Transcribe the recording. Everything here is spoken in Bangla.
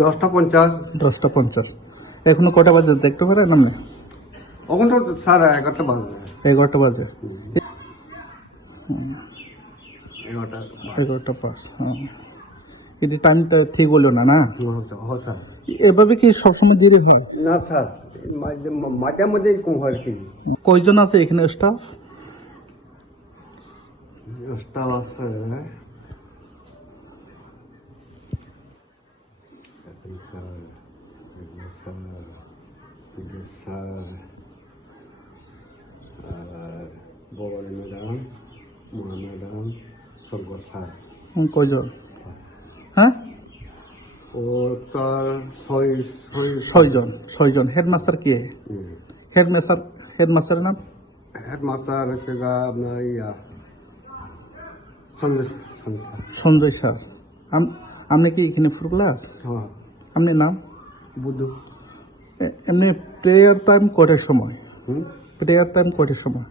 10:50। 10:50। এখনো কটা বাজে দেখতে পারেন আপনি? এখন তো 11:30 বাজে। 11টা বাজে। 11টা। 11টা পাস। কিন্তু টাইমটা ঠিক হলো না, না? হ্যাঁ স্যার। এভাবে কি সবসময় দেরি হয়? না স্যার, মাঝে মাঝে এরকম হয় কি। কয়জন আছে এখানে স্টাফ? স্টাফ আছে স্যার, আর ভবানী ম্যাডাম, মোহন ম্যাডাম, শঙ্কর স্যার। কয়জন? হ্যাঁ, ও তার ছয়জন। হেডমাস্টার কি? হেডমাস্টারের নাম? হেডমাস্টার হচ্ছে আপনার সঞ্জয় স্যার। সঞ্জয় স্যার। আপনি কি এখানে ফুল ক্লাস? হ্যাঁ। আপনার নাম? বুধু। এমনি প্রেয়ার টাইম কটার সময়? প্রেয়ার টাইম কটার সময়?